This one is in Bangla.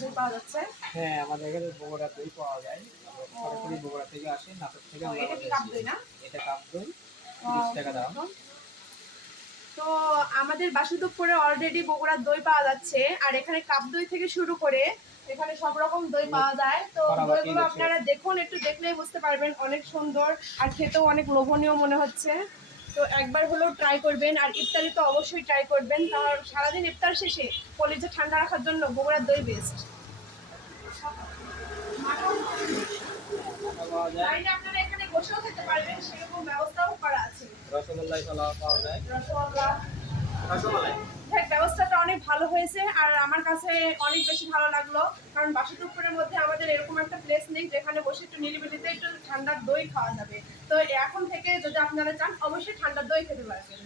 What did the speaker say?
দই পাওয়া যাচ্ছে? হ্যাঁ, আমাদের এখানে বগুড়ার দই পাওয়া যায়। সরাসরি বগুড়া থেকে আসে, নাটোর থেকে আমরা এটা কি বাসায় কাপ আসি। দই না? এটা কাপ দই, ৩০ টাকা দাম। তো আমাদের বাসুদেবপুরে অলরেডি বগুড়ার দই পাওয়া যাচ্ছে, আর এখানে কাপ দই থেকে শুরু করে এখানে সব রকম দই পাওয়া যায়। তো কড়াবাটি, দইগুলো আপনারা দেখুন, একটু দেখলেই বুঝতে পারবেন, অনেক সুন্দর আর খেতেও অনেক লোভনীয় মনে হচ্ছে। তো একবার হলেও ট্রাই করবেন, আর ইফতারি তো অবশ্যই ট্রাই করবেন। তাহলে সারাদিন ইফতার শেষে কলিজা ঠান্ডা রাখার জন্য বগুড়ার দই বেস্ট। পাওয়া যায়, চাইলে আপনারা এখানে বসেও খেতে পারবেন, সেরকম ব্যবস্থাও করা আছে। রসগোল্লাই কলা পাওয়া যায়। রসগোল্লা, রসমালাই হ্যাঁ, ব্যবস্থাটা অনেক ভালো হয়েছে আর আমার কাছে অনেক বেশি ভালো লাগলো। কারণ বাসুদেবপুরের মধ্যে আমাদের এরকম একটা প্লেস নেই যেখানে বসে একটু নিরিবিলিতে একটু ঠান্ডার দই খাওয়া যাবে। তো এখন থেকে যদি আপনারা চান অবশ্যই ঠান্ডার দই খেতে পারবেন।